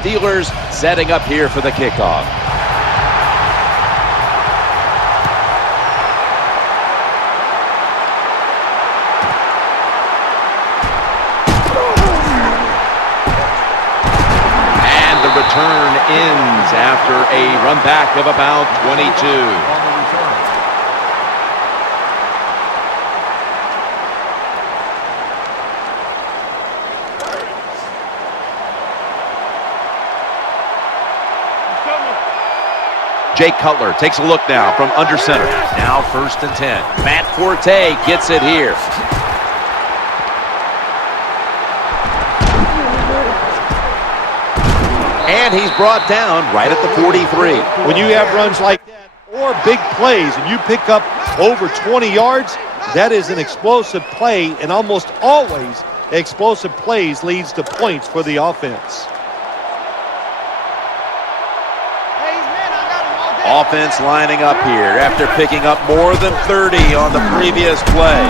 Steelers setting up here for the kickoff. And the return ends after a run back of about 22. Jake Cutler takes a look now from under center. Now 1st and 10. Matt Forte gets it here. And he's brought down right at the 43. When you have runs like that or big plays and you pick up over 20 yards, that is an explosive play, and almost always explosive plays leads to points for the offense. Offense lining up here after picking up more than 30 on the previous play.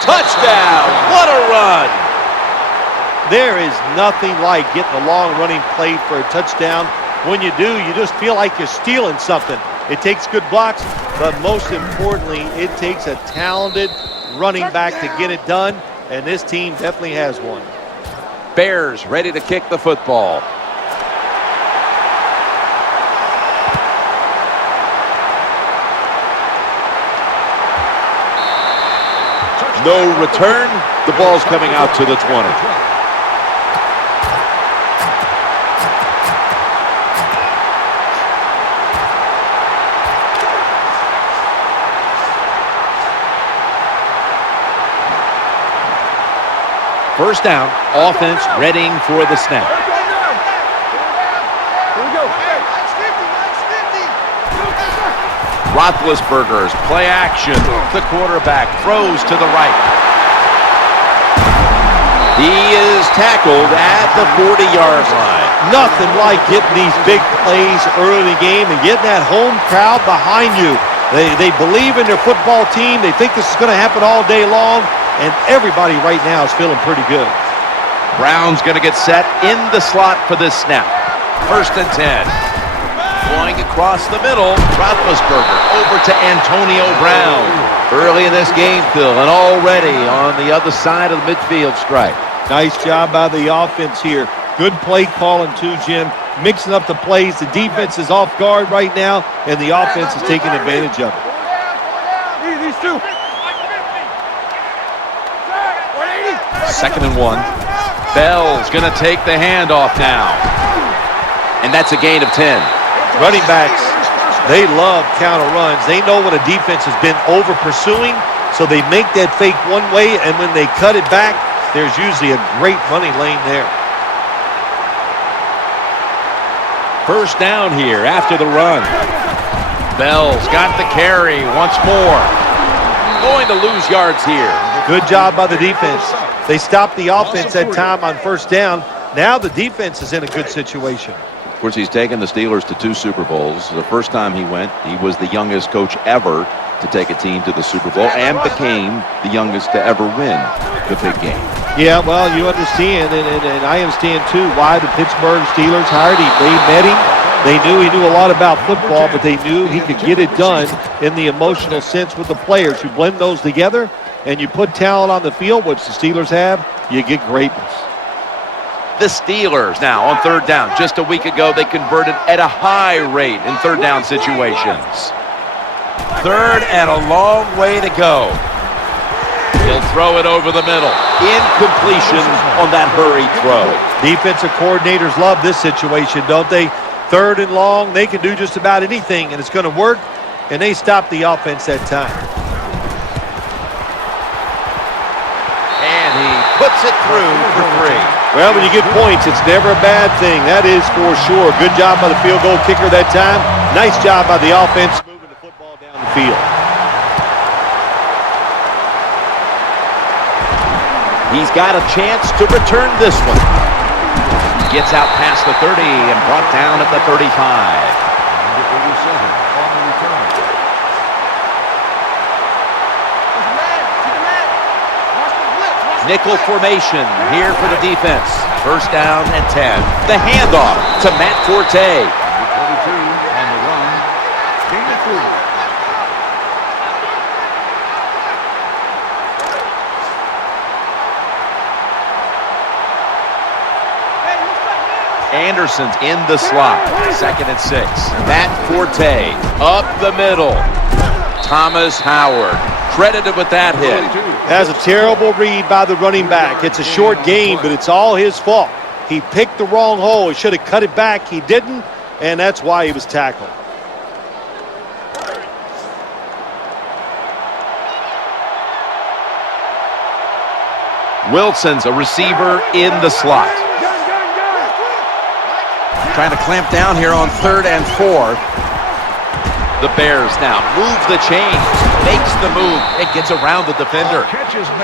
Touchdown! What a run! There is nothing like getting a long running play for a touchdown. When you do, you just feel like you're stealing something. It takes good blocks, but most importantly, it takes a talented running back to get it done, and this team definitely has one. Bears ready to kick the football. No return. The ball's coming out to the 20. First down, offense readying for the snap. Roethlisberger's play action. The quarterback throws to the right. He is tackled at the 40-yard line. Nothing like getting these big plays early in the game and getting that home crowd behind you. They believe in their football team. They think this is going to happen all day long. And everybody right now is feeling pretty good. Brown's going to get set in the slot for this snap. 1st and 10. Going across the middle, Roethlisberger over to Antonio Brown. Early in this game, Phil, and already on the other side of the midfield stripe. Nice job by the offense here. Good play calling too, Jim. Mixing up the plays. The defense is off guard right now, and the offense is taking advantage of it. These two. 2nd and 1. Bell's going to take the handoff now. And that's a gain of 10. Running backs, they love counter runs. They know when a defense has been over pursuing, so they make that fake one way, and when they cut it back, there's usually a great running lane there. First down here after the run. Bell's got the carry once more. Going to lose yards here. Good job by the defense. They stopped the offense that time on 1st down. Now the defense is in a good situation. Of course, he's taken the Steelers to 2 Super Bowls. The first time he went, he was the youngest coach ever to take a team to the Super Bowl and became the youngest to ever win the big game. Yeah, well, you understand, and I understand, too, why the Pittsburgh Steelers hired him. They met him. They knew he knew a lot about football, but they knew he could get it done in the emotional sense with the players. You blend those together, and you put talent on the field, which the Steelers have, you get greatness. The Steelers now on 3rd down. Just a week ago, they converted at a high rate in 3rd down situations. 3rd and a long way to go. He'll throw it over the middle. Incompletion on that hurried throw. Defensive coordinators love this situation, don't they? 3rd and long, they can do just about anything, and it's going to work, and they stop the offense that time. And he puts it through for 3. Well, when you get points, it's never a bad thing. That is for sure. Good job by the field goal kicker that time. Nice job by the offense moving the football down the field. He's got a chance to return this one. Gets out past the 30 and brought down at the 35. Nickel formation here for the defense. First down and 10. The handoff to Matt Forte. Number 22 on the run. Gain of 3. Anderson's in the slot. 2nd and 6. Matt Forte up the middle. Thomas Howard credited with that hit. That's a terrible read by the running back. It's a short game, but it's all his fault. He picked the wrong hole. He should have cut it back. He didn't, and that's why he was tackled. Wilson's a receiver in the slot. Trying to clamp down here on 3rd and 4. The Bears now move the chains, makes the move, and gets around the defender.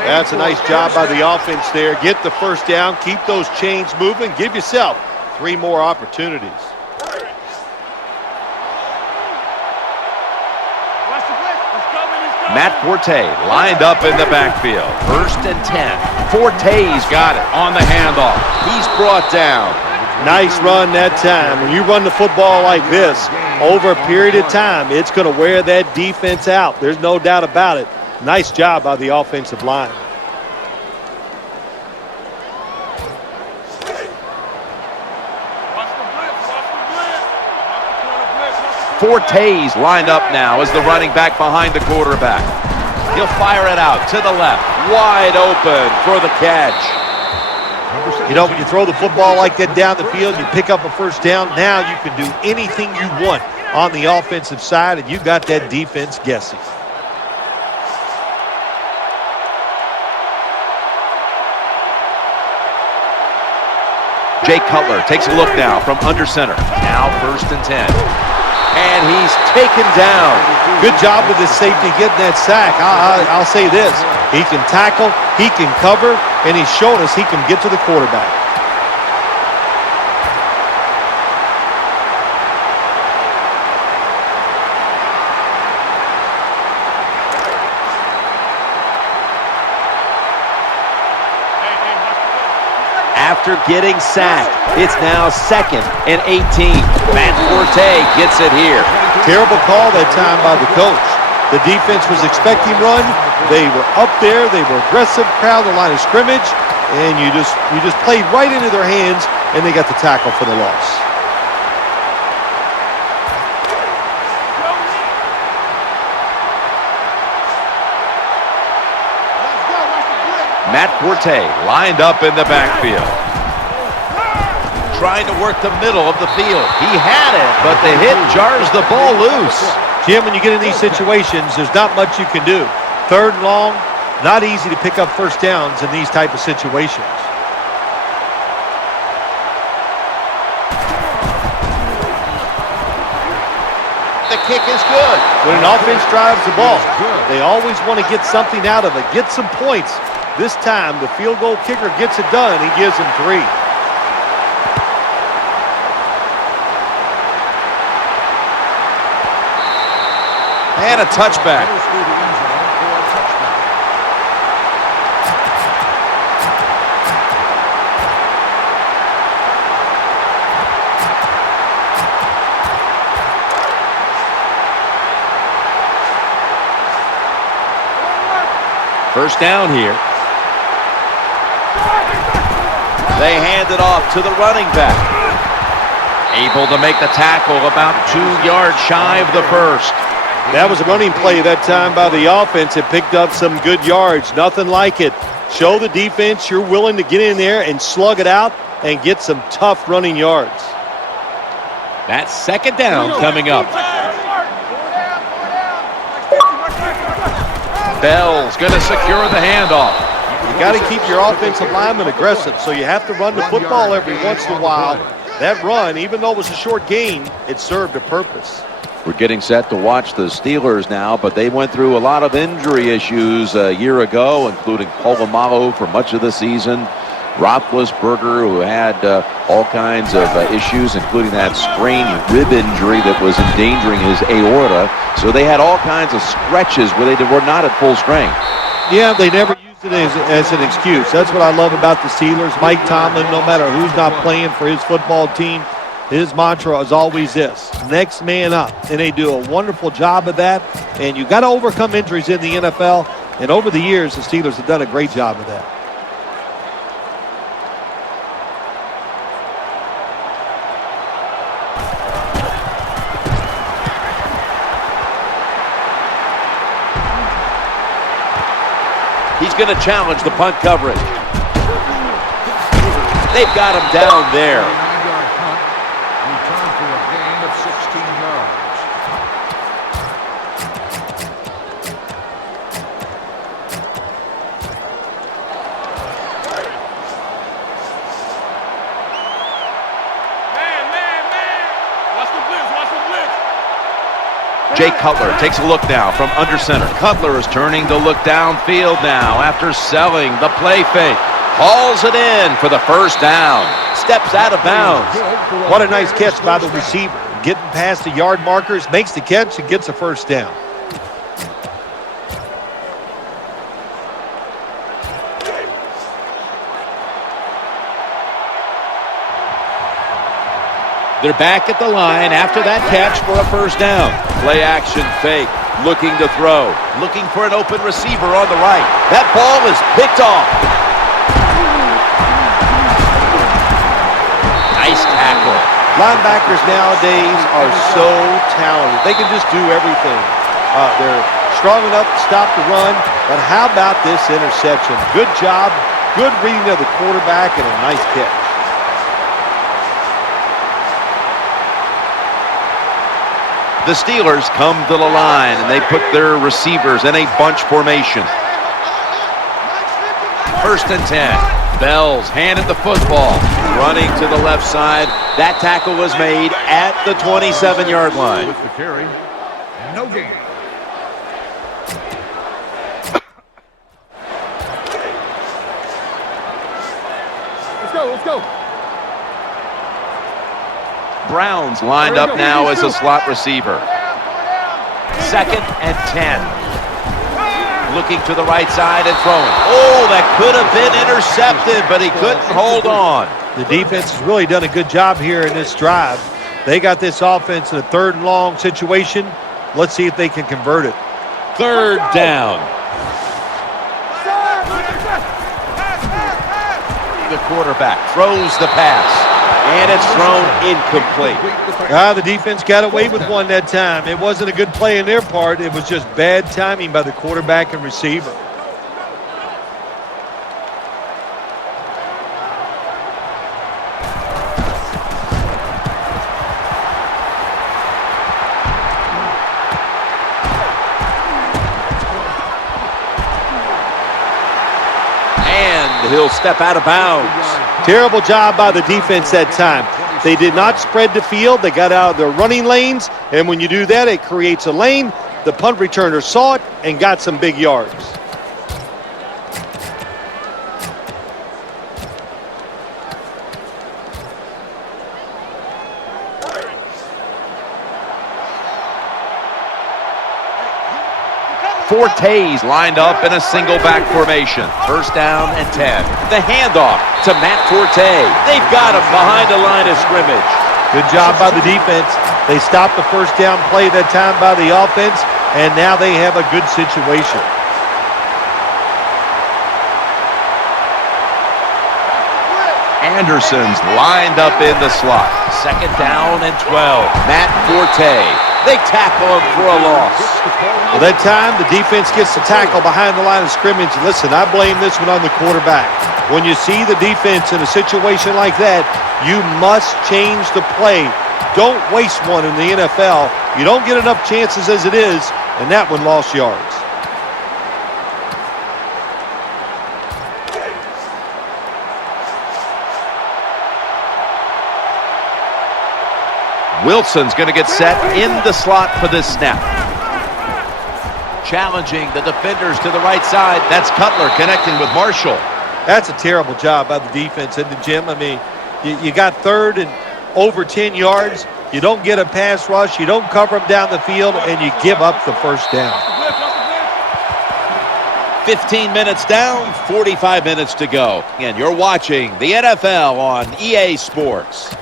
That's a nice job by the offense there. Get the first down, keep those chains moving, give yourself 3 more opportunities. Matt Forte lined up in the backfield. 1st and 10. Forte's got it on the handoff. He's brought down. Nice run that time. When you run the football like this, over a period of time, it's going to wear that defense out. There's no doubt about it. Nice job by the offensive line. Forte's lined up now as the running back behind the quarterback. He'll fire it out to the left. Wide open for the catch. You know, when you throw the football like that down the field, you pick up a first down. Now you can do anything you want on the offensive side, and you got that defense guessing. Jay Cutler takes a look now from under center. Now 1st and 10. And he's taken down. Good job with his safety getting that sack. I'll say this. He can tackle, he can cover, and he's shown us he can get to the quarterback. After getting sacked, it's now 2nd and 18. Matt Forte gets it here. Terrible call that time by the coach. The defense was expecting run. They were up there. They were aggressive, crowd the line of scrimmage, and you just played right into their hands, and they got the tackle for the loss. Matt Forte lined up in the backfield. Trying to work the middle of the field. He had it, but the hit jars the ball loose. Jim, when you get in these situations, there's not much you can do. 3rd and long, not easy to pick up first downs in these type of situations. The kick is good. When an offense drives the ball, they always want to get something out of it, get some points. This time, the field goal kicker gets it done. He gives them 3. And a touchback. First down here. They hand it off to the running back. Able to make the tackle about 2 yards shy of the first. That was a running play that time by the offense. It picked up some good yards. Nothing like it. Show the defense you're willing to get in there and slug it out and get some tough running yards. That's 2nd down coming up. Bell's going to secure the handoff. You got to keep your offensive lineman aggressive, so you have to run the football every once in a while. That run, even though it was a short gain, it served a purpose. We're getting set to watch the Steelers now, but they went through a lot of injury issues a year ago, including Polamalu for much of the season. Roethlisberger, who had all kinds of issues, including that sprained rib injury that was endangering his aorta. So they had all kinds of stretches where they were not at full strength. Yeah, they never used as an excuse. That's what I love about the Steelers. Mike Tomlin, no matter who's not playing for his football team, his mantra is always this: next man up. And they do a wonderful job of that. And you got to overcome injuries in the NFL. And over the years, the Steelers have done a great job of that. He's going to challenge the punt coverage. They've got him down there. 9-yard punt, return for a gain of 16 yards. Jay Cutler takes a look now from under center. Cutler is turning to look downfield now after selling the play fake. Hauls it in for the first down. Steps out of bounds. What a nice catch by the receiver. Getting past the yard markers, makes the catch, and gets a first down. They're back at the line after that catch for a first down. Play action fake, looking to throw, looking for an open receiver on the right. That ball is picked off. Nice tackle. Linebackers nowadays are so talented. They can just do everything. They're strong enough to stop the run, but how about this interception? Good job, good reading of the quarterback, and a nice catch. The Steelers come to the line, and they put their receivers in a bunch formation. 1st and 10. Bell's handed the football, running to the left side. That tackle was made at the 27-yard line. With the carry, no gain. Let's go. Browns lined up now as a slot receiver. 2nd and 10. Looking to the right side and throwing. Oh, that could have been intercepted, but he couldn't hold on. The defense has really done a good job here in this drive. They got this offense in a 3rd and long situation. Let's see if they can convert it. 3rd down. The quarterback throws the pass. And it's thrown incomplete. The defense got away with one that time. It wasn't a good play in their part. It was just bad timing by the quarterback and receiver. And he'll step out of bounds. Terrible job by the defense that time. They did not spread the field. They got out of their running lanes, and when you do that, it creates a lane. The punt returner saw it and got some big yards. Forte's lined up in a single back formation. 1st down and 10. The handoff to Matt Forte. They've got him behind the line of scrimmage. Good job by the defense. They stopped the first down play that time by the offense, and now they have a good situation. Anderson's lined up in the slot. 2nd down and 12. Matt Forte. They tackle him for a loss. Well, that time, the defense gets the tackle behind the line of scrimmage. Listen, I blame this one on the quarterback. When you see the defense in a situation like that, you must change the play. Don't waste one in the NFL. You don't get enough chances as it is, and that one lost yards. Wilson's going to get set in the slot for this snap. Challenging the defenders to the right side. That's Cutler connecting with Marshall. That's a terrible job by the defense in the gym. I mean, you got 3rd and over 10 yards. You don't get a pass rush. You don't cover them down the field, and you give up the first down. 15 minutes down, 45 minutes to go. And you're watching the NFL on EA Sports.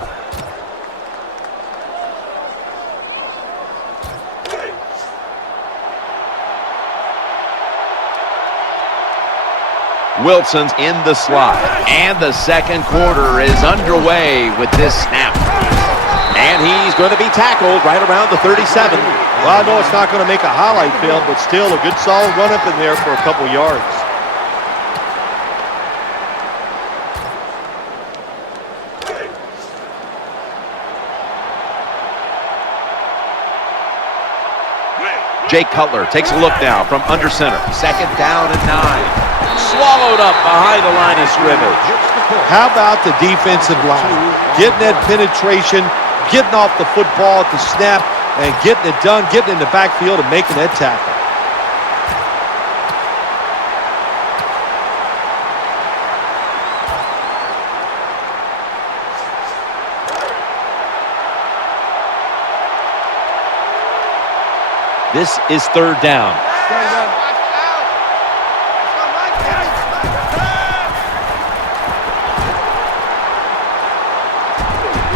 Wilson's in the slot. And the second quarter is underway with this snap. And he's going to be tackled right around the 37. Well, I know it's not going to make a highlight film, but still a good solid run up in there for a couple yards. Jay Cutler takes a look now from under center. Second down and 9. Swallowed up behind the line of scrimmage. How about the defensive line? Getting that penetration, getting off the football at the snap, and getting it done, getting in the backfield and making that tackle. This is third down.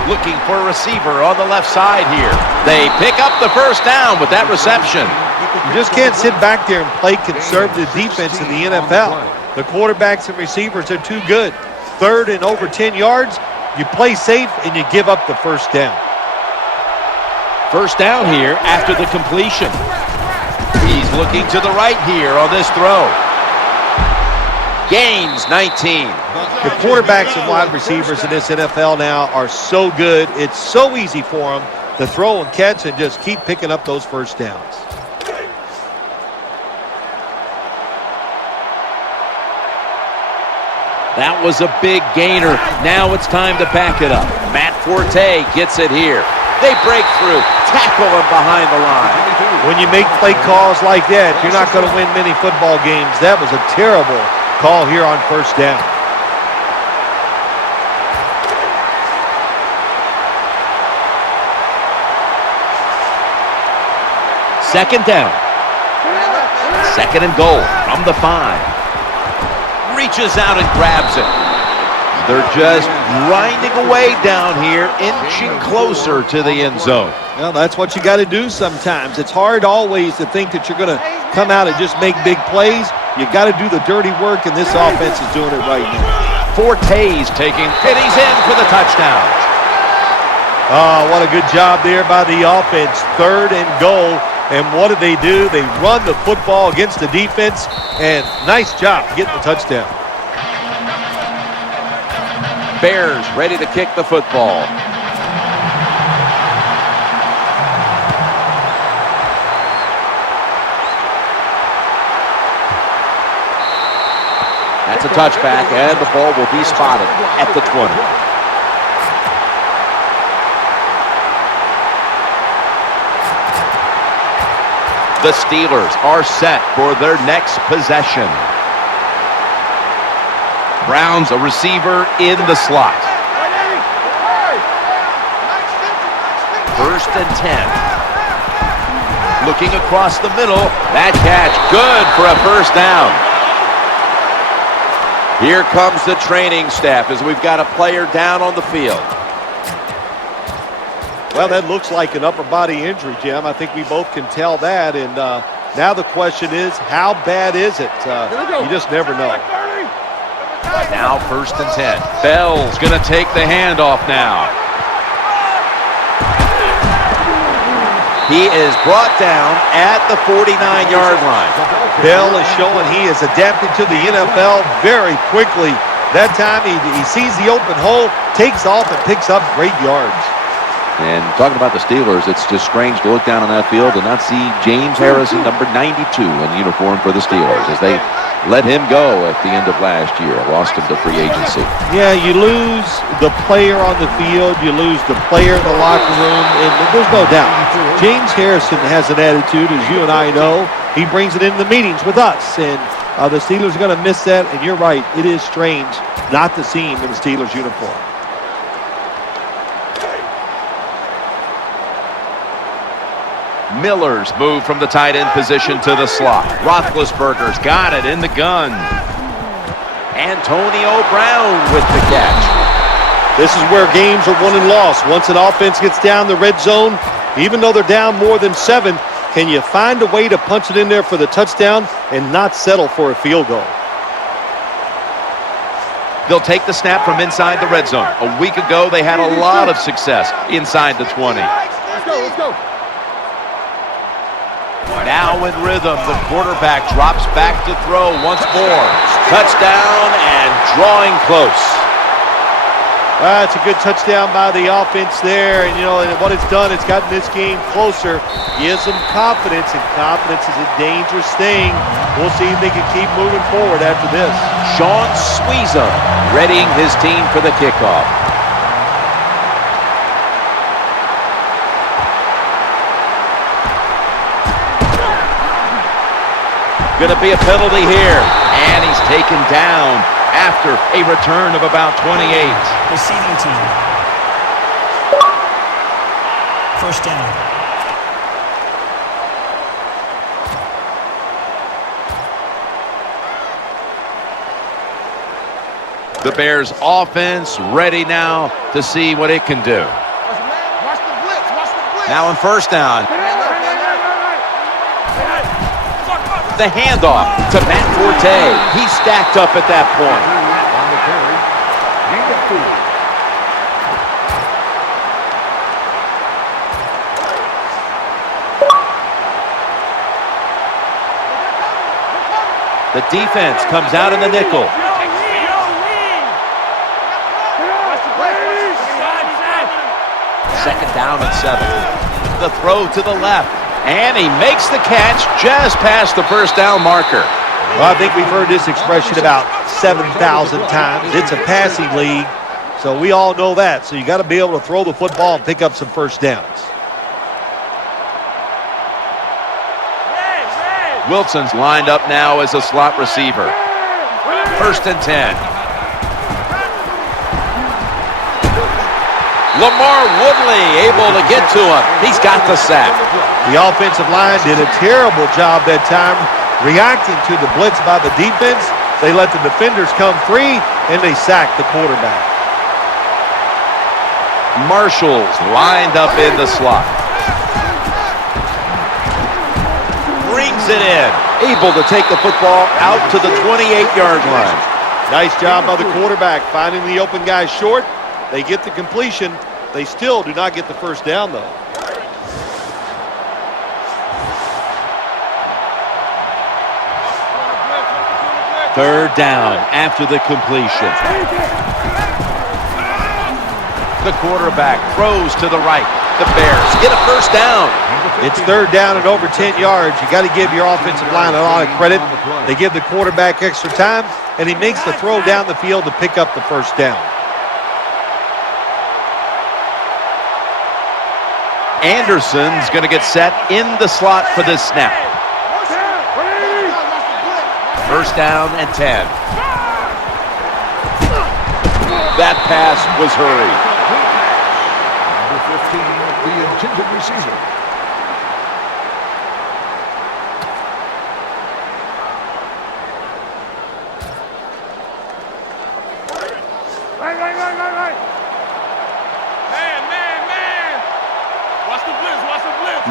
Looking for a receiver on the left side here. They pick up the first down with that reception. You just can't sit back there and play conservative defense in the NFL. The quarterbacks and receivers are too good. Third and over 10 yards, you play safe and you give up the first down. First down here after the completion. He's looking to the right here on this throw. Gains 19. The quarterbacks and wide receivers in this NFL now are so good. It's so easy for them to throw and catch and just keep picking up those first downs. That was a big gainer. Now it's time to pack it up. Matt Forte gets it here. They break through, tackle him behind the line. When you make play calls like that, you're not going to win many football games. That was a terrible call here on first down. Second down. Second and goal from the 5. Reaches out and grabs it. They're just grinding away down here, inching closer to the end zone. Well, that's what you got to do sometimes. It's hard always to think that you're going to come out and just make big plays. You got to do the dirty work, and this offense is doing it right now. Forte's taking, and he's in for the touchdown. Oh, what a good job there by the offense. Third and goal. And what did they do? They run the football against the defense, and nice job getting the touchdown. Bears ready to kick the football. That's a touchback, and the ball will be spotted at the 20. The Steelers are set for their next possession. Brown's a receiver in the slot. First and 10. Looking across the middle. That catch good for a first down. Here comes the training staff as we've got a player down on the field. Well, that looks like an upper body injury, Jim. I think we both can tell that. And now the question is, how bad is it? You just never know. Now first and 10. Bell's going to take the handoff now. He is brought down at the 49-yard line. Bell is showing he is adapted to the NFL very quickly. That time he sees the open hole, takes off, and picks up great yards. And talking about the Steelers, it's just strange to look down on that field and not see James Harrison, number 92, in uniform for the Steelers, as they let him go at the end of last year. Lost him to free agency. Yeah, you lose the player on the field, you lose the player in the locker room, and there's no doubt. James Harrison has an attitude, as you and I know. He brings it into the meetings with us, and the Steelers are going to miss that, and you're right, it is strange not to see him in the Steelers uniform. Miller's moved from the tight end position to the slot. Roethlisberger's got it in the gun. Antonio Brown with the catch. This is where games are won and lost. Once an offense gets down the red zone, even though they're down more than 7, can you find a way to punch it in there for the touchdown and not settle for a field goal? They'll take the snap from inside the red zone. A week ago, they had a lot of success inside the 20. Let's go, let's go. Now in rhythm, the quarterback drops back to throw once more. Touchdown and drawing close. It's a good touchdown by the offense there, and and what it's done, it's gotten this game closer. Gives them confidence, and confidence is a dangerous thing. We'll see if they can keep moving forward after this. Sean Sweezum readying his team for the kickoff. Going to be a penalty here, and he's taken down after a return of about 28. Receiving team. First down. The Bears offense ready now to see what it can do. Watch the blitz, watch the blitz. Now in first down. The handoff to Matt Forte. He's stacked up at that point. On the carry. Gain of 4. The defense comes out in the nickel. Second down and 7. The throw to the left. And he makes the catch just past the first down marker. Well, I think we've heard this expression about 7,000 times. It's a passing league, so we all know that. So you got to be able to throw the football and pick up some first downs. Wilson's lined up now as a slot receiver. First and 10. Lamar Woodley able to get to him. He's got the sack. The offensive line did a terrible job that time reacting to the blitz by the defense. They let the defenders come free, and they sacked the quarterback. Marshall's lined up in the slot. Brings it in. Able to take the football out to the 28-yard line. Nice job by the quarterback finding the open guy short. They get the completion. They still do not get the first down, though. Third down after the completion. The quarterback throws to the right. The Bears get a first down. It's third down and over 10 yards. You got to give your offensive line a lot of credit. They give the quarterback extra time, and he makes the throw down the field to pick up the first down. Anderson's going to get set in the slot for this snap. First down and 10. That pass was hurried. Number 15, the intended receiver.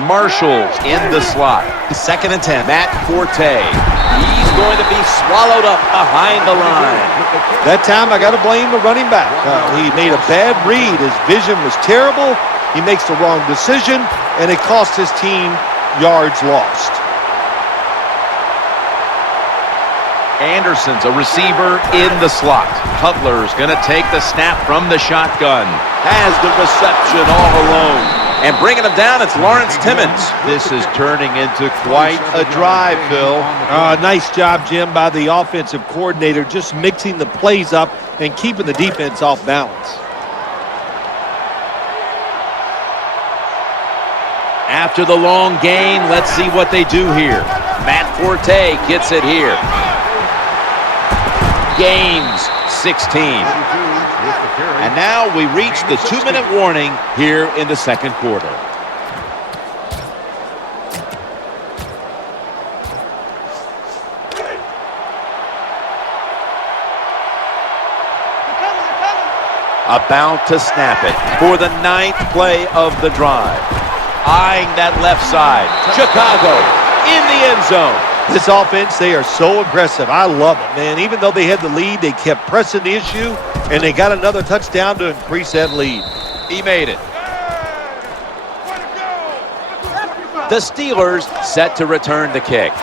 Marshall's in the slot. Second and 10. Matt Forte. He's going to be swallowed up behind the line. That time, I got to blame the running back. He made a bad read. His vision was terrible. He makes the wrong decision, and it cost his team yards lost. Anderson's a receiver in the slot. Cutler's going to take the snap from the shotgun. Has the reception all alone. And bringing him down, it's Lawrence Timmons. This is turning into quite a drive, Phil. Nice job, Jim, by the offensive coordinator, just mixing the plays up and keeping the defense off balance. After the long gain, let's see what they do here. Matt Forte gets it here. Gains 16. And now we reach the 2-minute warning here in the second quarter. About to snap it for the 9th play of the drive. Eyeing that left side. Chicago in the end zone. This offense, they are so aggressive. I love it, man. Even though they had the lead, they kept pressing the issue, and they got another touchdown to increase that lead. He made it. The Steelers set to return the kick.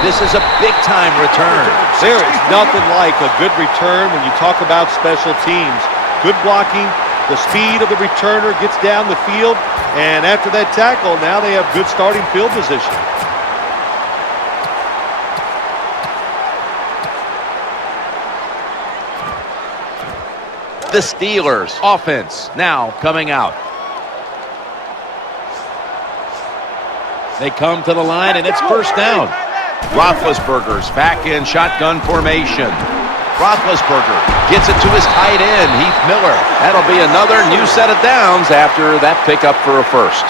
This is a big-time return. There is nothing like a good return when you talk about special teams. Good blocking, the speed of the returner gets down the field, and after that tackle, now they have good starting field position. The Steelers offense now coming out. They come to the line, and it's first down. Roethlisberger's back in shotgun formation. Roethlisberger gets it to his tight end, Heath Miller. That'll be another new set of downs after that pickup for a first.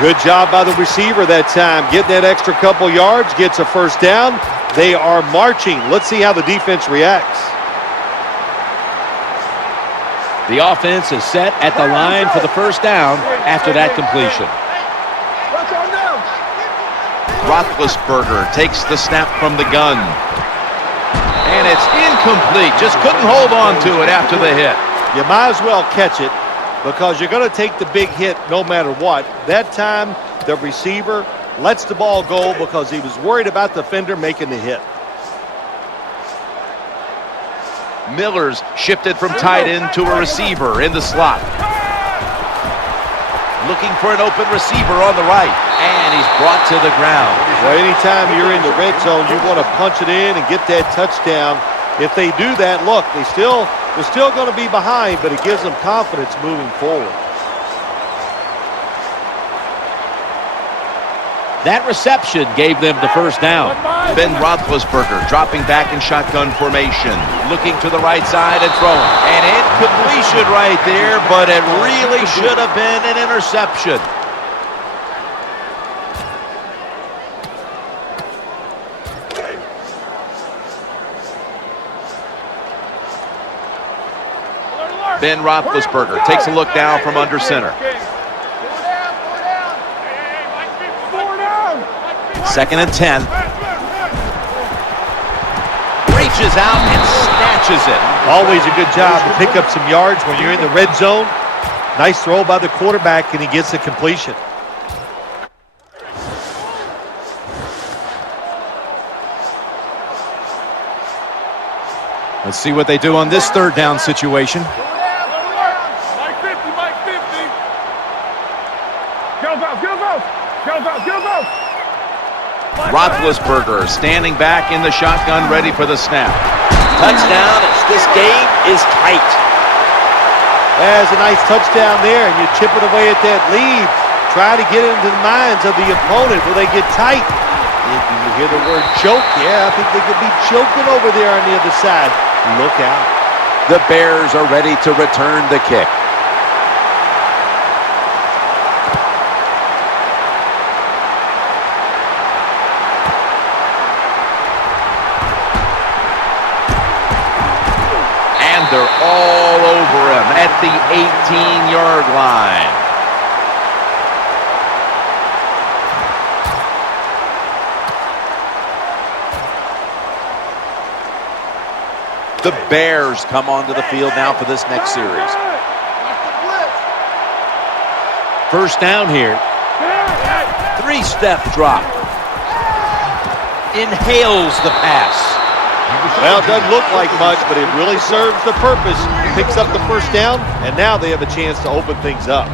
Good job by the receiver that time. Getting that extra couple yards, gets a first down. They are marching. Let's see how the defense reacts. The offense is set at the line for the first down after that completion. Roethlisberger takes the snap from the gun. And it's incomplete. Just couldn't hold on to it after the hit. You might as well catch it because you're going to take the big hit no matter what. That time, the receiver lets the ball go because he was worried about the defender making the hit. Miller's shifted from tight end to a receiver in the slot. Looking for an open receiver on the right. And he's brought to the ground. Well, anytime you're in the red zone, you want to punch it in and get that touchdown. If they do that, look, they're still going to be behind, but it gives them confidence moving forward. That reception gave them the first down. Ben Roethlisberger dropping back in shotgun formation. Looking to the right side and throwing. An incompletion right there, but it really should have been an interception. Ben Roethlisberger takes a look down from under center. Second and 10. Reaches out and snatches it. Always a good job to pick up some yards when you're in the red zone. Nice throw by the quarterback, and he gets the completion. Let's see what they do on this third down situation. Roethlisberger standing back in the shotgun, ready for the snap. Touchdown as this game is tight. There's a nice touchdown there, and you're chipping away at that lead. Try to get it into the minds of the opponent where they get tight. If you hear the word choke, yeah, I think they could be choking over there on the other side. Look out. The Bears are ready to return the kick. They're all over him at the 18-yard line. The Bears come onto the field now for this next series. First down here. Three-step drop. Inhales the pass. Well, it doesn't look like much, but it really serves the purpose. Picks up the first down, and now they have a chance to open things up.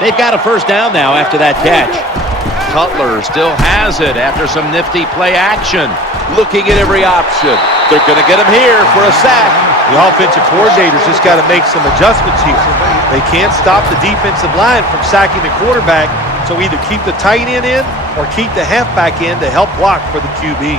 They've got a first down now after that catch. Cutler still has it after some nifty play action. Looking at every option. They're going to get him here for a sack. The offensive coordinator's just got to make some adjustments here. They can't stop the defensive line from sacking the quarterback, so either keep the tight end in or keep the halfback in to help block for the QB.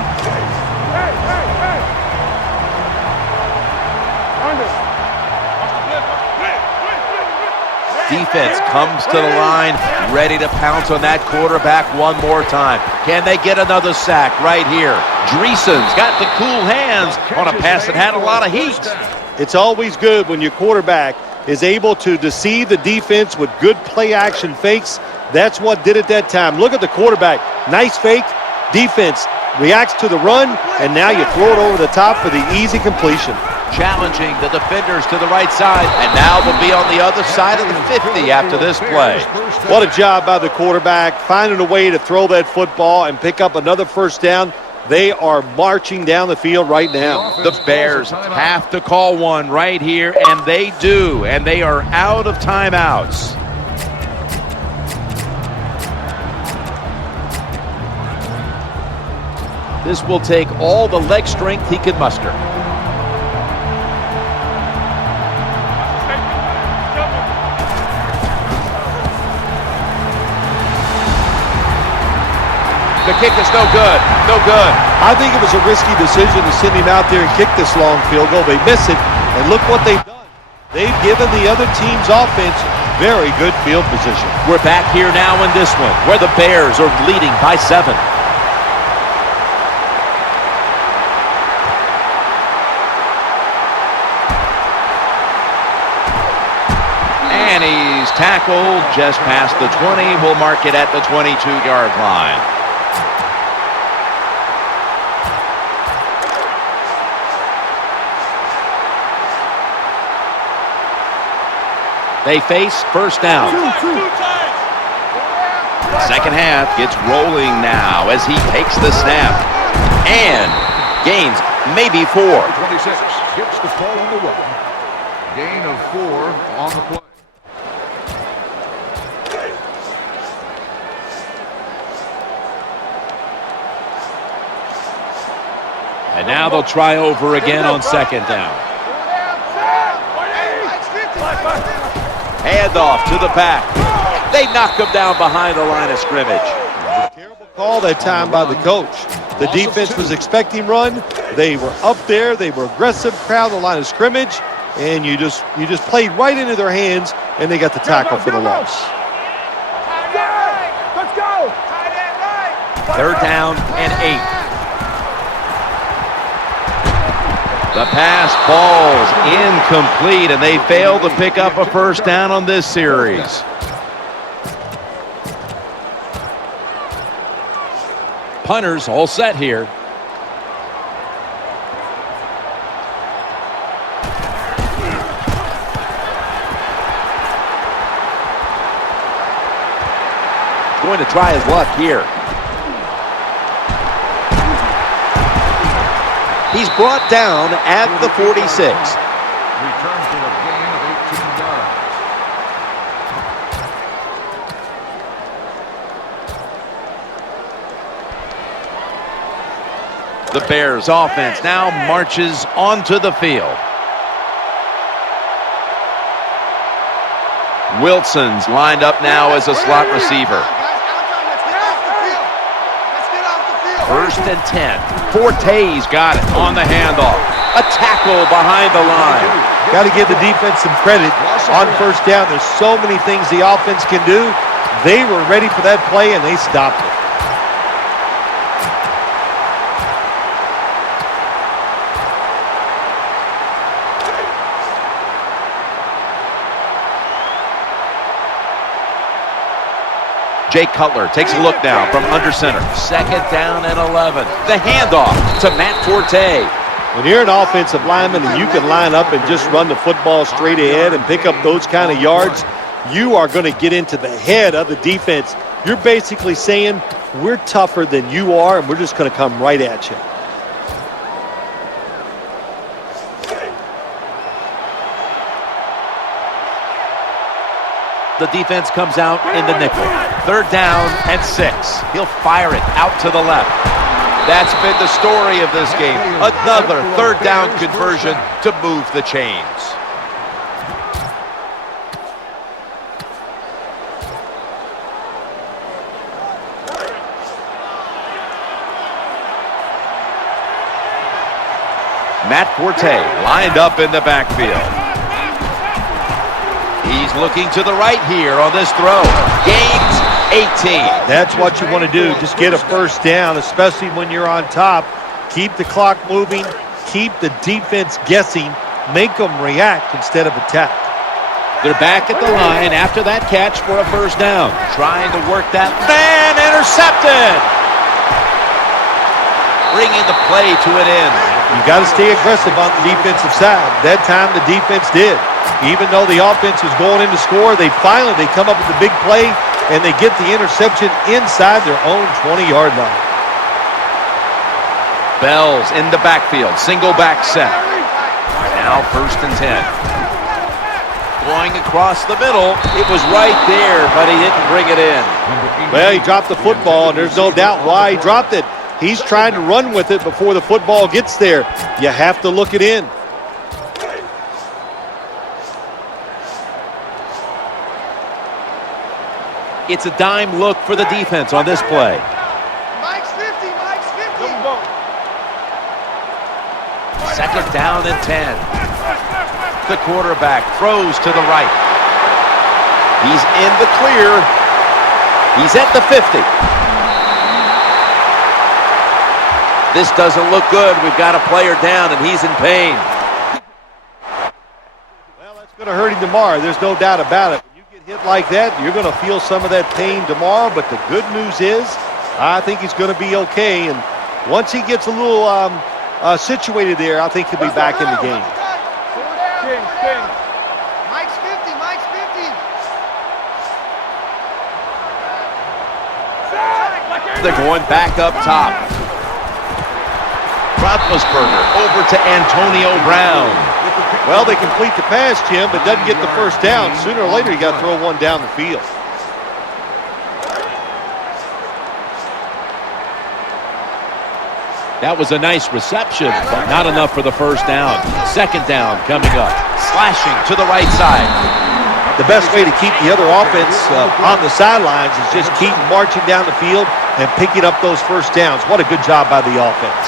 Defense comes to the line, ready to pounce on that quarterback one more time. Can they get another sack right here? Dreesen's got the cool hands on a pass that had a lot of heat. It's always good when your quarterback is able to deceive the defense with good play action fakes. That's what did it that time. Look at the quarterback. Nice fake. Defense reacts to the run, and now you throw it over the top for the easy completion. Challenging the defenders to the right side, and now they'll be on the other side of the 50 after this play. What a job by the quarterback, finding a way to throw that football and pick up another first down. They are marching down the field right now. The Bears have to call one right here, and they do, and they are out of timeouts. This will take all the leg strength he can muster. The kick is no good. No good. I think it was a risky decision to send him out there and kick this long field goal. They miss it, and look what they've done. They've given the other team's offense very good field position. We're back here now in this one, where the Bears are leading by 7. And he's tackled just past the 20. We'll mark it at the 22-yard line. They face first down. Second half gets rolling now as he takes the snap and gains maybe 4. 26 gets the ball on the run. Gain of 4 on the play. And now they'll try over again on second down. Handoff to the back. They knock him down behind the line of scrimmage. Terrible call that time by the coach. The defense was expecting run. They were up there. They were aggressive, crowd the line of scrimmage, and you just played right into their hands, and they got the tackle for the loss. Let's go. Third down and 8. The pass falls incomplete, and they fail to pick up a first down on this series. Punters all set here. Going to try his luck here. He's brought down at the 46. Return for a gain of 18 yards. The Bears offense now marches onto the field. Wilson's lined up now as a slot receiver. First and 10. Forte's got it on the handoff. A tackle behind the line. Got to give the defense some credit on first down. There's so many things the offense can do. They were ready for that play, and they stopped it. Jake Cutler takes a look now from under center. Second down and 11. The handoff to Matt Forte. When you're an offensive lineman and you can line up and just run the football straight ahead and pick up those kind of yards, you are going to get into the head of the defense. You're basically saying, we're tougher than you are, and we're just going to come right at you. The defense comes out in the nickel. 3rd down and 6. He'll fire it out to the left. That's been the story of this game. Another 3rd down conversion to move the chains. Matt Forte lined up in the backfield. He's looking to the right here on this throw. Gains 18. That's what you want to do. Just get a 1st down, especially when you're on top. Keep the clock moving. Keep the defense guessing. Make them react instead of attack. They're back at the line after that catch for a 1st down. Trying to work that man, intercepted. Bringing the play to an end. You got to stay aggressive on the defensive side. That time the defense did. Even though the offense was going in to score, they come up with the big play and they get the interception inside their own 20-yard line. Bell's in the backfield, single back set. Now 1st and 10. Going across the middle, it was right there, but he didn't bring it in. Well, he dropped the football, and there's no doubt why he dropped it. He's trying to run with it before the football gets there. You have to look it in. It's a dime look for the defense on this play. Mike's 50, Mike's 50. 2nd down and 10. The quarterback throws to the right. He's in the clear. He's at the 50. This doesn't look good. We've got a player down, and he's in pain. Well, that's going to hurt him tomorrow. There's no doubt about it. When you get hit like that, you're going to feel some of that pain tomorrow, but the good news is I think he's going to be okay, and once he gets a little situated there, I think he'll be back in the game. Mike's 50, Mike's 50. They're going back up top. Roethlisberger over to Antonio Brown. Well, they complete the pass, Jim, but doesn't get the 1st down. Sooner or later, you got to throw one down the field. That was a nice reception, but not enough for the 1st down. 2nd down coming up. Slashing to the right side. The best way to keep the other offense on the sidelines is just keep marching down the field and picking up those 1st downs. What a good job by the offense.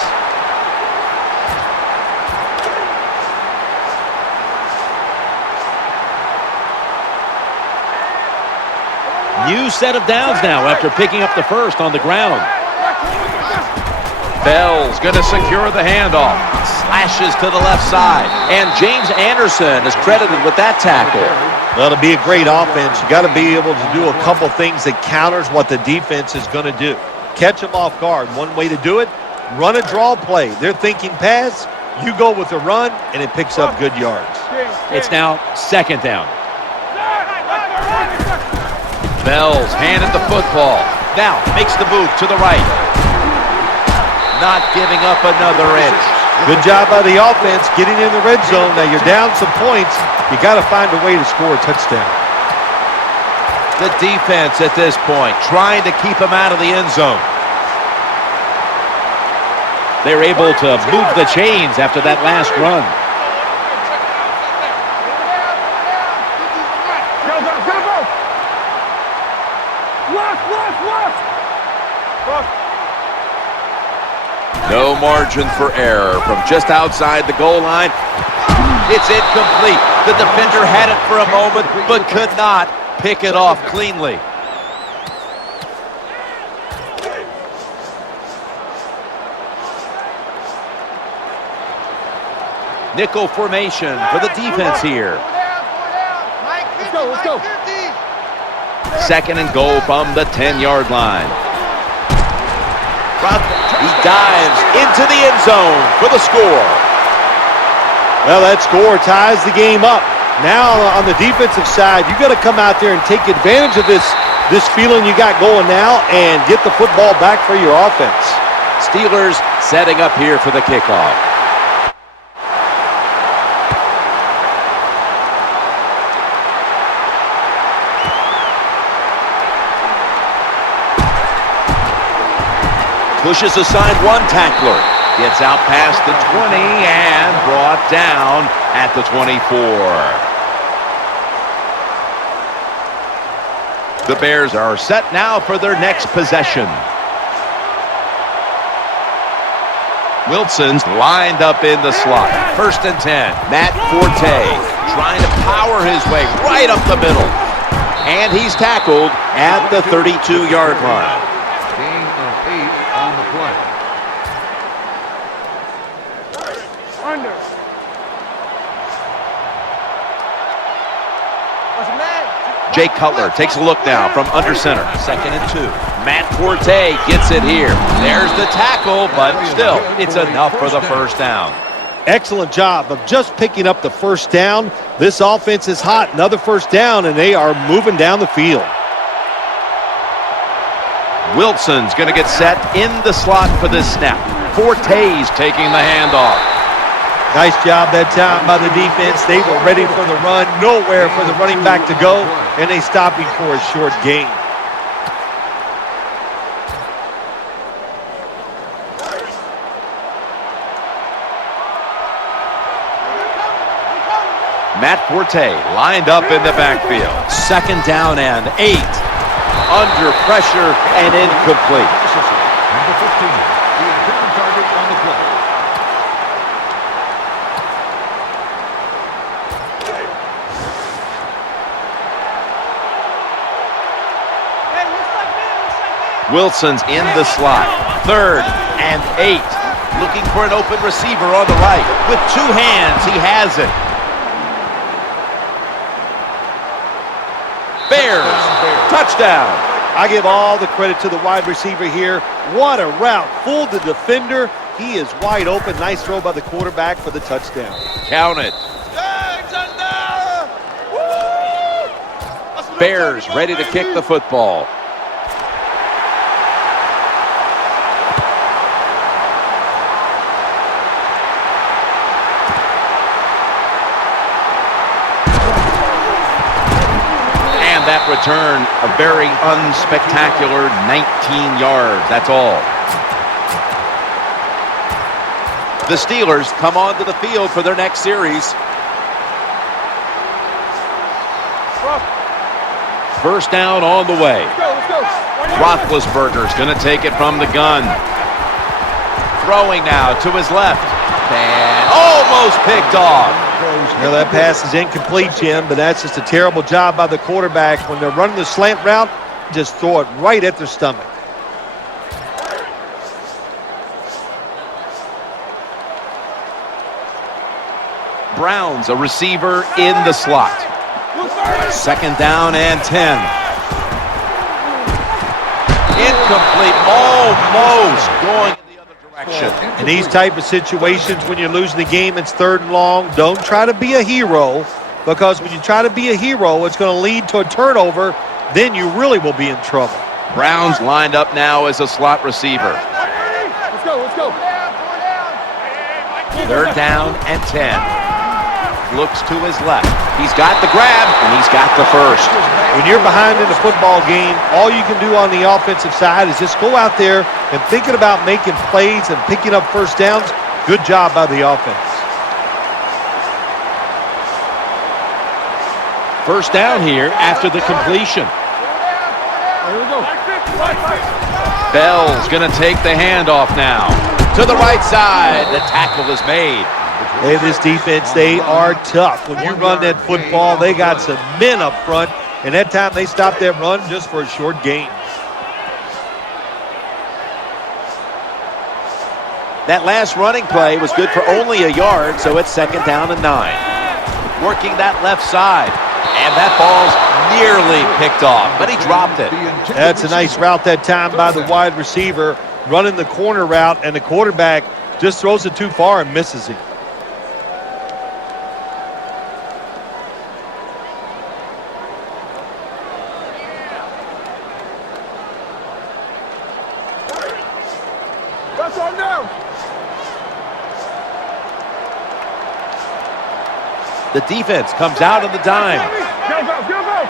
New set of downs now after picking up the 1st on the ground. Bell's going to secure the handoff. Slashes to the left side. And James Anderson is credited with that tackle. Well, to be a great offense, you got to be able to do a couple things that counters what the defense is going to do. Catch them off guard. One way to do it, run a draw play. They're thinking pass. You go with a run, and it picks up good yards. It's now 2nd down. Bell's handed the football. Now makes the move to the right. Not giving up another inch. Good job by the offense getting in the red zone. Now you're down some points. You got to find a way to score a touchdown. The defense at this point trying to keep him out of the end zone. They're able to move the chains after that last run. No margin for error from just outside the goal line. It's incomplete. The defender had it for a moment, but could not pick it off cleanly. Nickel formation for the defense here. Let's go. 2nd and goal from the 10-yard line. He dives into the end zone for the score. Well, that score ties the game up. Now on the defensive side, you got to come out there and take advantage of this feeling you got going now and get the football back for your offense. Steelers setting up here for the kickoff. Pushes aside one tackler. Gets out past the 20 and brought down at the 24. The Bears are set now for their next possession. Wilson's lined up in the slot. 1st and 10. Matt Forte trying to power his way right up the middle. And he's tackled at the 32-yard line. Gain of 8 on the play. Under. What's the man? Jay Cutler takes a look now from under center. 2nd and 2. Matt Forte gets it here. There's the tackle, but still, it's enough for the first down. Excellent job of just picking up the first down. This offense is hot. Another first down, and they are moving down the field. Wilson's going to get set in the slot for this snap. Forte's taking the handoff. Nice job that time by the defense. They were ready for the run. Nowhere for the running back to go, and they stopped him for a short gain. Matt Forte lined up in the backfield. 2nd down and 8. Under pressure and incomplete. Number 15, the intended target on the play. Hey, looks like me. Wilson's in the slot. 3rd and 8. Looking for an open receiver on the right. With 2 hands, he has it. Bears, touchdown. I give all the credit to the wide receiver here. What a route. Fooled the defender. He is wide open. Nice throw by the quarterback for the touchdown. Count it. Bears ready to kick the football. That return, a very unspectacular 19 yards. That's all. The Steelers come onto the field for their next series. First down on the way. Roethlisberger's going to take it from the gun. Throwing now to his left. And almost picked off. Now that pass is incomplete, Jim, but that's just a terrible job by the quarterback. When they're running the slant route, just throw it right at their stomach. Brown's a receiver in the slot. 2nd down and 10. Incomplete, almost going in the other direction. In these type of situations, when you're losing the game, it's 3rd and long. Don't try to be a hero, because when you try to be a hero, it's going to lead to a turnover. Then you really will be in trouble. Brown's lined up now as a slot receiver. Let's go, let's go. 3rd down and 10. Looks to his left. He's got the grab, and he's got the first. When you're behind in a football game, all you can do on the offensive side is just go out there and thinking about making plays and picking up first downs. Good job by the offense. First down here after the completion. Here we go. Bell's going to take the handoff now. To the right side. The tackle is made. Hey, this defense, they are tough. When you run that football, they got some men up front, and that time they stopped that run just for a short gain. That last running play was good for only a yard, so it's 2nd down and 9. Working that left side, and that ball's nearly picked off, but he dropped it. That's a nice route that time by the wide receiver, running the corner route, and the quarterback just throws it too far and misses it. That's on down. The defense comes out on the dime. Go, go, go, go.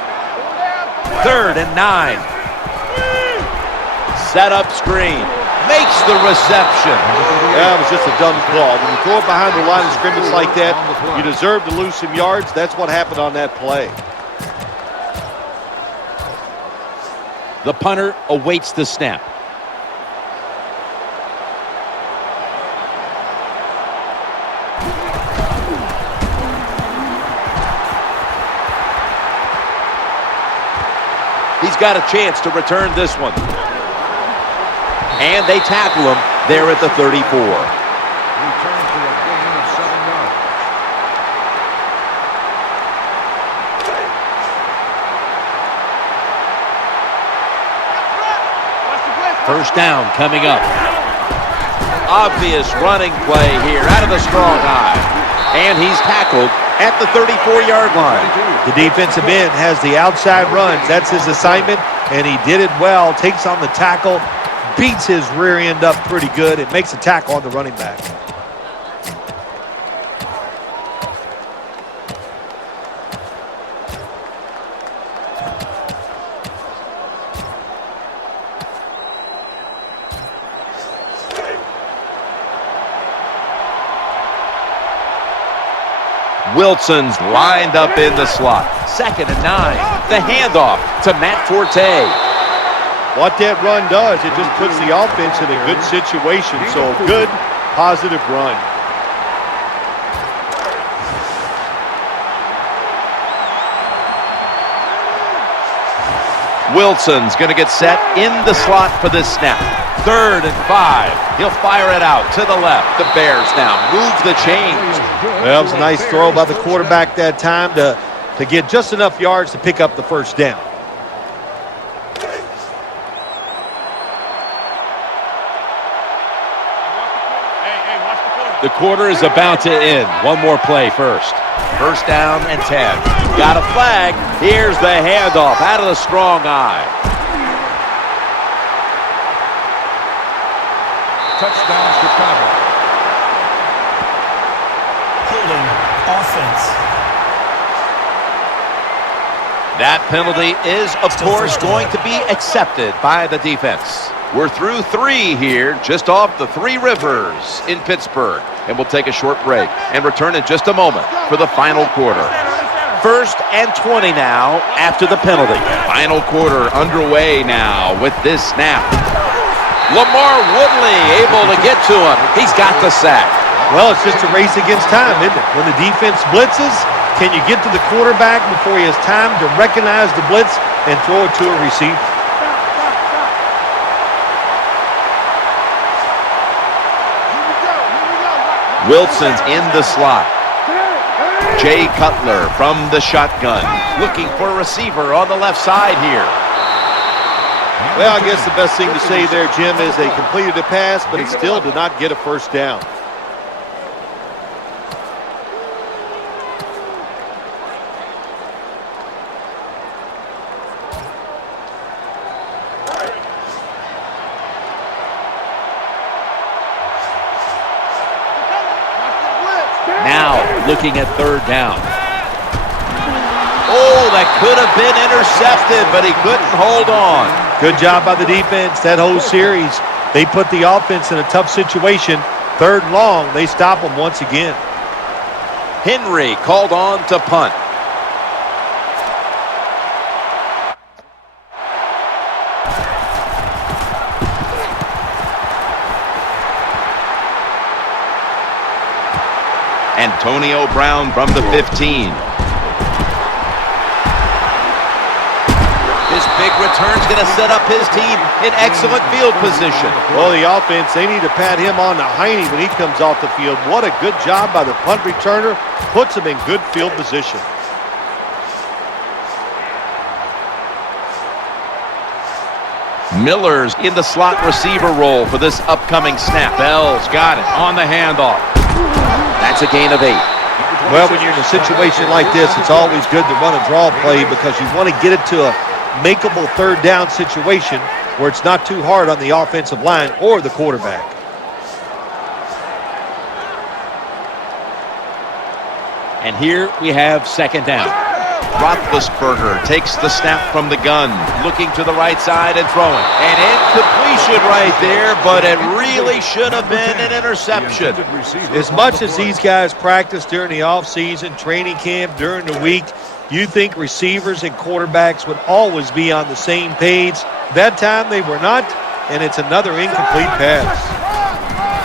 3rd and 9. Set up screen. makes the reception. That was just a dumb call. When you throw it behind the line of scrimmage like that, you deserve to lose some yards. That's what happened on that play. The punter awaits the snap. He's got a chance to return this one. And they tackle him there at the 34. Return for a gain of 7 yards. First down coming up. Obvious running play here out of the strong eye. And he's tackled at the 34-yard line. The defensive end has the outside runs. That's his assignment, and he did it well. Takes on the tackle, beats his rear end up pretty good. It makes a tackle on the running back. Wilson's lined up in the slot. 2nd and 9. The handoff to Matt Forte. What that run does, it just puts the offense in a good situation. So good, positive run. Wilson's going to get set in the slot for this snap. 3rd and 5. He'll fire it out to the left. The Bears now move the chains. Well, it was a nice throw by the quarterback that time to get just enough yards to pick up the first down. The quarter is about to end. One more play first. First down and 10. Got a flag. Here's the handoff out of the strong eye. Touchdown, Chicago. Holding offense. That penalty is, of course, going to be accepted by the defense. We're through 3 here, just off the Three Rivers in Pittsburgh. And we'll take a short break and return in just a moment for the final quarter. 1st and 20 now after the penalty. Final quarter underway now with this snap. Lamar Woodley able to get to him. He's got the sack. Well, it's just a race against time, isn't it? When the defense blitzes, can you get to the quarterback before he has time to recognize the blitz and throw it to a receiver? Wilson's in the slot. Jay Cutler from the shotgun, looking for a receiver on the left side here. Well, I guess the best thing to say there, Jim, is they completed a pass, but it still did not get a first down. Now looking at 3rd down. Oh, that could have been intercepted, but he couldn't hold on. Good job by the defense. That whole series, they put the offense in a tough situation. 3rd and long, they stop them once again. Henry called on to punt. Antonio Brown from the 15. This big return's going to set up his team in excellent field position. Well, the offense, they need to pat him on the hiney when he comes off the field. What a good job by the punt returner. Puts him in good field position. Miller's in the slot receiver role for this upcoming snap. Bell's got it on the handoff. That's a gain of 8. Well, when you're in a situation like this, it's always good to run a draw play because you want to get it to a makeable 3rd down situation where it's not too hard on the offensive line or the quarterback. And here we have 2nd down. Roethlisberger takes the snap from the gun, looking to the right side and throwing. An incompletion right there, but it really should have been an interception. As much as these guys practice during the offseason, training camp, during the week, you think receivers and quarterbacks would always be on the same page. That time they were not, and it's another incomplete pass.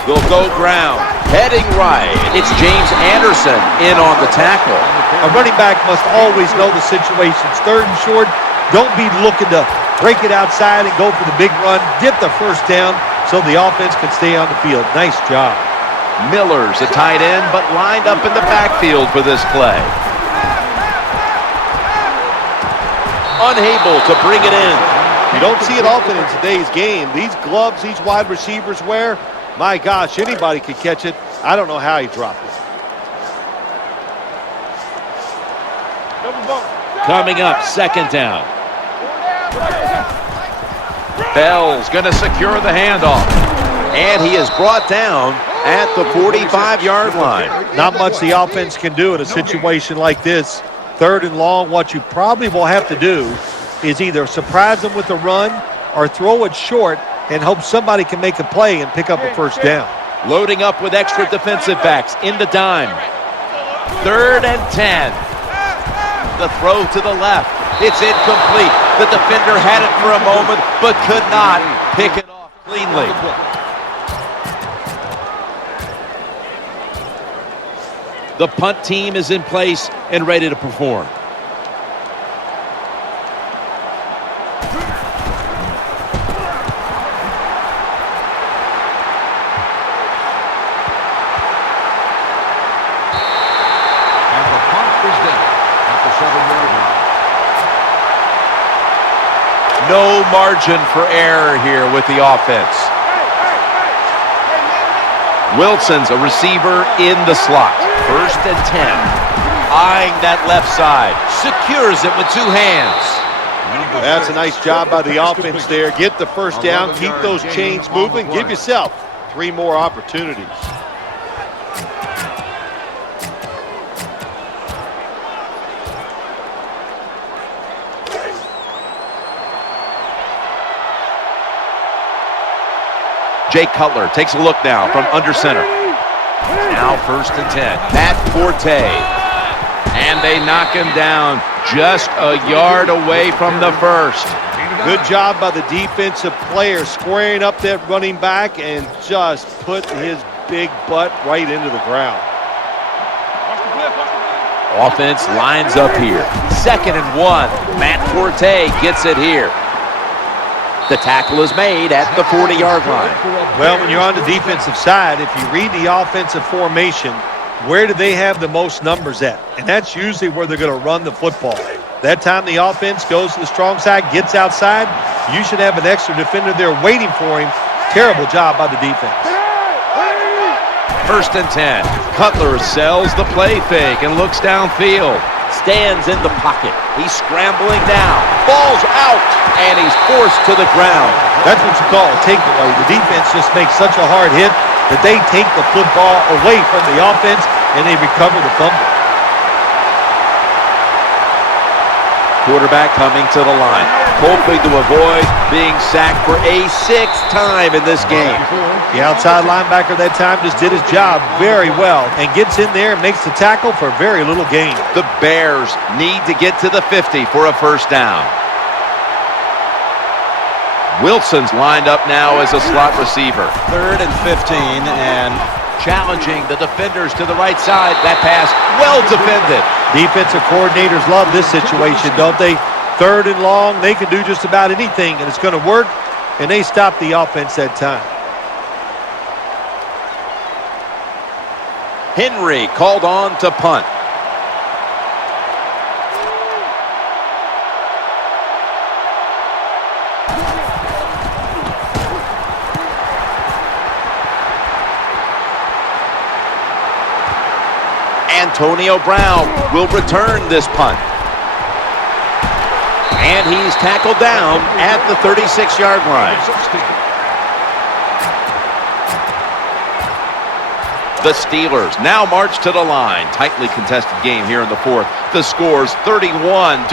Will go ground, heading right. It's James Anderson in on the tackle. A running back must always know the situations. Third and short, don't be looking to break it outside and go for the big run. Get the first down so the offense can stay on the field. Nice job. Miller's a tight end, but lined up in the backfield for this play. Unable to bring it in. You don't see it often in today's game. These gloves these wide receivers wear, my gosh, anybody could catch it. I don't know how he dropped it. Coming up, second down. Bell's going to secure the handoff. And he is brought down at the 45-yard line. Not much the offense can do in a situation like this. Third and long, what you probably will have to do is either surprise them with a run or throw it short and hope somebody can make a play and pick up a first down. Loading up with extra defensive backs in the dime. 3rd and 10. The throw to the left. It's incomplete. The defender had it for a moment, but could not pick it off cleanly. The punt team is in place and ready to perform. No margin for error here with the offense. Wilson's a receiver in the slot. 1st and 10. Eyeing that left side. Secures it with 2 hands. That's a nice job by the offense there. Get the first down, keep those chains moving, give yourself 3 more opportunities. Jay Cutler takes a look now from under center. Now 1st and 10. Matt Forte. And they knock him down just a yard away from the first. Good job by the defensive player squaring up that running back and just put his big butt right into the ground. Offense lines up here. 2nd and 1. Matt Forte gets it here. The tackle is made at the 40-yard line. Well, when you're on the defensive side, if you read the offensive formation, where do they have the most numbers at? And that's usually where they're going to run the football. That time the offense goes to the strong side, gets outside, you should have an extra defender there waiting for him. Terrible job by the defense. 1st and 10. Cutler sells the play fake and looks downfield. Stands in the pocket. He's scrambling now. Ball's out, and he's forced to the ground. That's what you call a takeaway. The defense just makes such a hard hit that they take the football away from the offense, and they recover the fumble. Quarterback coming to the line, hoping to avoid being sacked for a 6th time in this game. The outside linebacker that time just did his job very well and gets in there and makes the tackle for very little gain. The Bears need to get to the 50 for a first down. Wilson's lined up now as a slot receiver. 3rd and 15, and challenging the defenders to the right side. That pass well defended. Defensive coordinators love this situation, don't they? 3rd and long, they can do just about anything, and it's going to work, and they stop the offense that time. Henry called on to punt. Antonio Brown will return this punt. And he's tackled down at the 36-yard line. The Steelers now march to the line. Tightly contested game here in the fourth. The score's 31-24.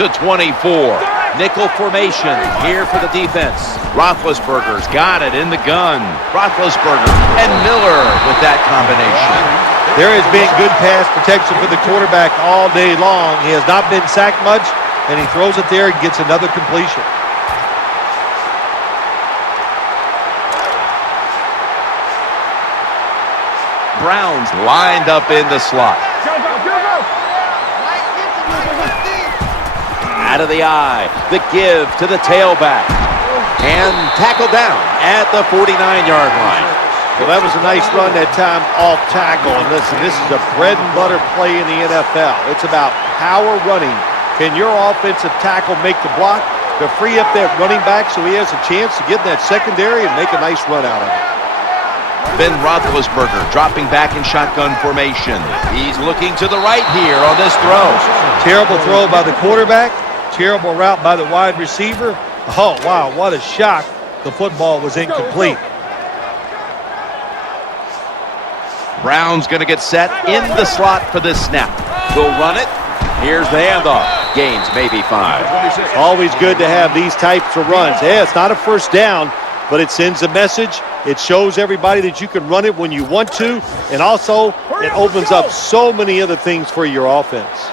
Nickel formation here for the defense. Roethlisberger's got it in the gun. Roethlisberger and Miller with that combination. There has been good pass protection for the quarterback all day long. He has not been sacked much, and he throws it there and gets another completion. Browns lined up in the slot. Out of the eye, the give to the tailback. And tackle down at the 49-yard line. Well, that was a nice run that time off tackle. And listen, this is a bread and butter play in the NFL. It's about power running. Can your offensive tackle make the block to free up that running back so he has a chance to get in that secondary and make a nice run out of it? Ben Roethlisberger dropping back in shotgun formation. He's looking to the right here on this throw. Terrible throw by the quarterback. Terrible route by the wide receiver. Oh, wow, what a shock. The football was incomplete. Brown's going to get set in the slot for this snap. We'll run it. Here's the handoff. Gains maybe 5. Always good to have these types of runs. Yeah, it's not a first down, but it sends a message. It shows everybody that you can run it when you want to, and also it opens up so many other things for your offense.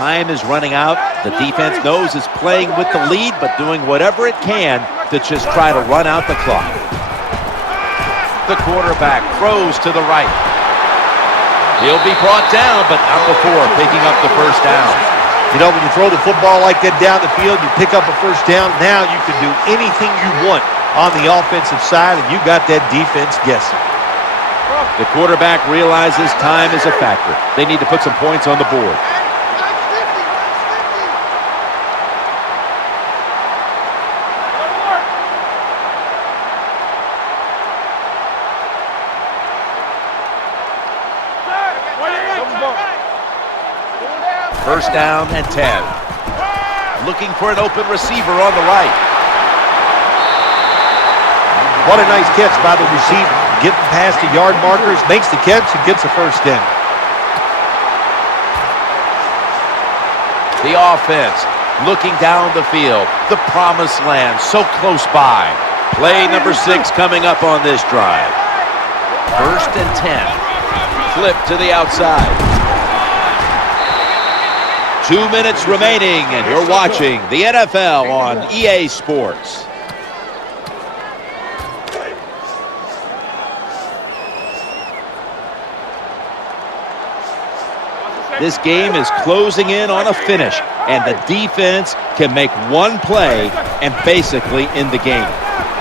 Time is running out. The defense knows it's playing with the lead, but doing whatever it can to just try to run out the clock. The quarterback throws to the right. He'll be brought down, but not before picking up the first down. You know, when you throw the football like that down the field, you pick up a first down. Now you can do anything you want on the offensive side, and you got that defense guessing. The quarterback realizes time is a factor. They need to put some points on the board. First down and 10. Looking for an open receiver on the right. What a nice catch by the receiver. Getting past the yard markers, makes the catch, and gets a first down. The offense looking down the field. The promised land so close by. Play number 6 coming up on this drive. First and 10. Flip to the outside. 2 minutes remaining, and you're watching the NFL on EA Sports. This game is closing in on a finish, and the defense can make one play and basically end the game.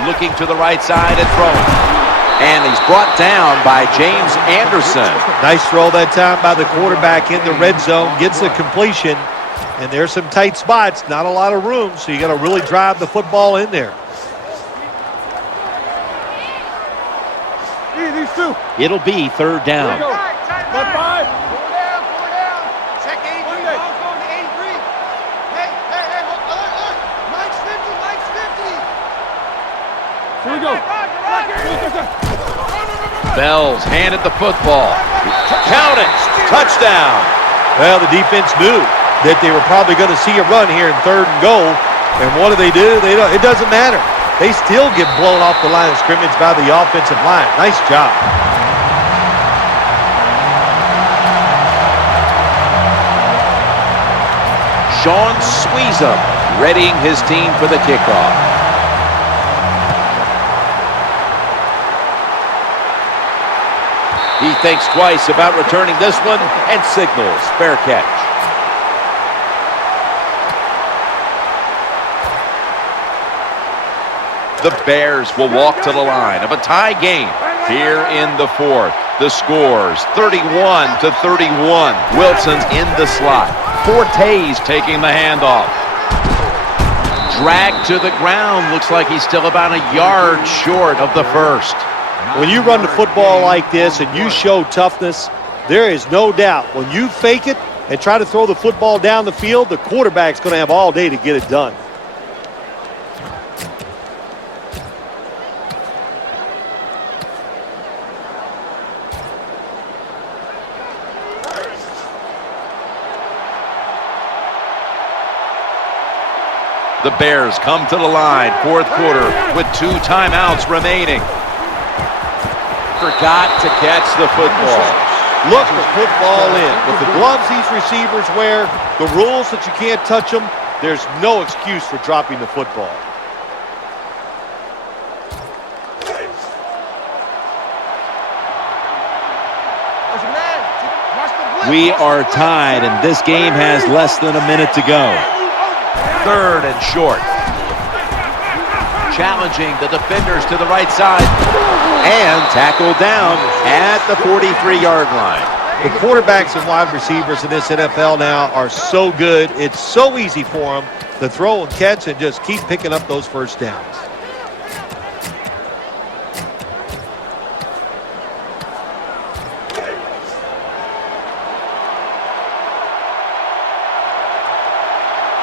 Looking to the right side and throwing. And he's brought down by James Anderson. Nice throw that time by the quarterback in the red zone. Gets the completion. And there's some tight spots. Not a lot of room, so you got to really drive the football in there. These two. It'll be third down. Five. Check 83. Ball's going to 83. Hey, look. Mike's 50. Here we go. Bell's handed the football. Count it. Touchdown. Well, the defense knew that they were probably going to see a run here in 3rd and goal. And what do? It doesn't matter. They still get blown off the line of scrimmage by the offensive line. Nice job. Sean Sweezum readying his team for the kickoff. He thinks twice about returning this one and signals fair catch. The Bears will walk to the line of a tie game here in the 4th. The score's 31-31. Wilson's in the slot. Forte's taking the handoff. Dragged to the ground. Looks like he's still about a yard short of the first. When you run the football like this and you show toughness, there is no doubt when you fake it and try to throw the football down the field, the quarterback's going to have all day to get it done. The Bears come to the line, fourth quarter, with 2 timeouts remaining. Forgot to catch the football. Look the football in. With the gloves these receivers wear, the rules that you can't touch them, there's no excuse for dropping the football. We are tied, and this game has less than a minute to go. Third and short. Challenging the defenders to the right side. And tackled down at the 43-yard line. The quarterbacks and wide receivers in this NFL now are so good. It's so easy for them to throw and catch and just keep picking up those first downs.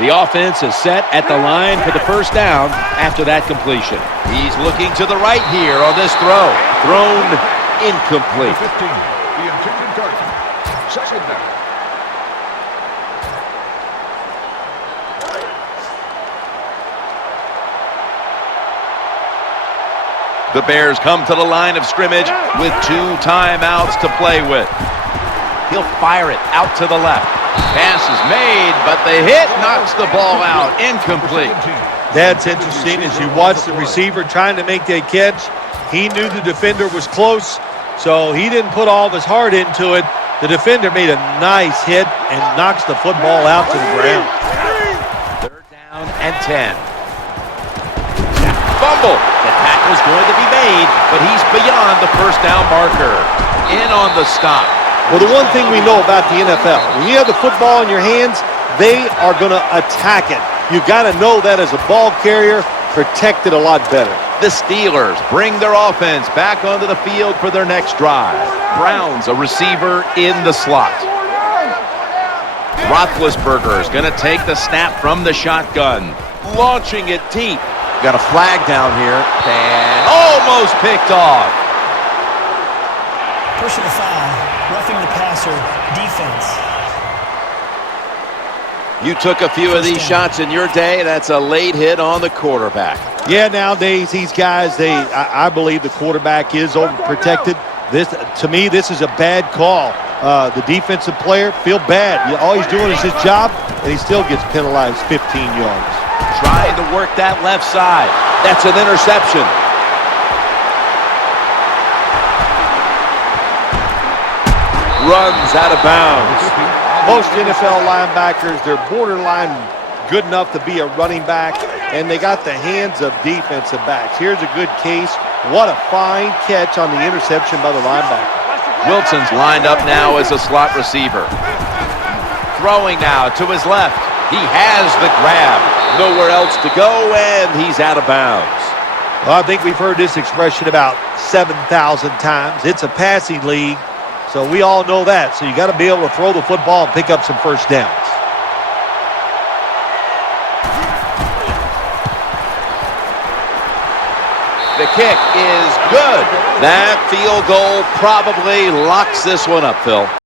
The offense is set at the line for the first down after that completion. He's looking to the right here on this throw. Thrown incomplete. 15, the intended target. Second down. The Bears come to the line of scrimmage with 2 timeouts to play with. He'll fire it out to the left. Pass is made, but the hit knocks the ball out. Incomplete. That's interesting. As you watch the receiver trying to make that catch, he knew the defender was close, so he didn't put all of his heart into it. The defender made a nice hit and knocks the football out to the ground. Third down and 10. Fumble. The tackle's going to be made, but he's beyond the first down marker. In on the stop. Well, the one thing we know about the NFL, when you have the football in your hands, they are going to attack it. You've got to know that as a ball carrier, protect it a lot better. The Steelers bring their offense back onto the field for their next drive. Brown's a receiver in the slot. Roethlisberger is going to take the snap from the shotgun. Launching it deep. Got a flag down here and almost picked off. Personal foul, roughing the passer, defense. You took a few of these shots in your day. That's a late hit on the quarterback. Yeah, nowadays these guys, I believe the quarterback is overprotected. To me, this is a bad call. The defensive player feel bad. All he's doing is his job, and he still gets penalized 15 yards. Trying to work that left side. That's an interception. Runs out of bounds. Most NFL linebackers, they're borderline good enough to be a running back, and they got the hands of defensive backs. Here's a good case. What a fine catch on the interception by the linebacker. Wilson's lined up now as a slot receiver. Throwing now to his left. He has the grab. Nowhere else to go, and he's out of bounds. Well, I think we've heard this expression about 7,000 times. It's a passing league, so we all know that. So you got to be able to throw the football and pick up some first downs. The kick is good. That field goal probably locks this one up, Phil.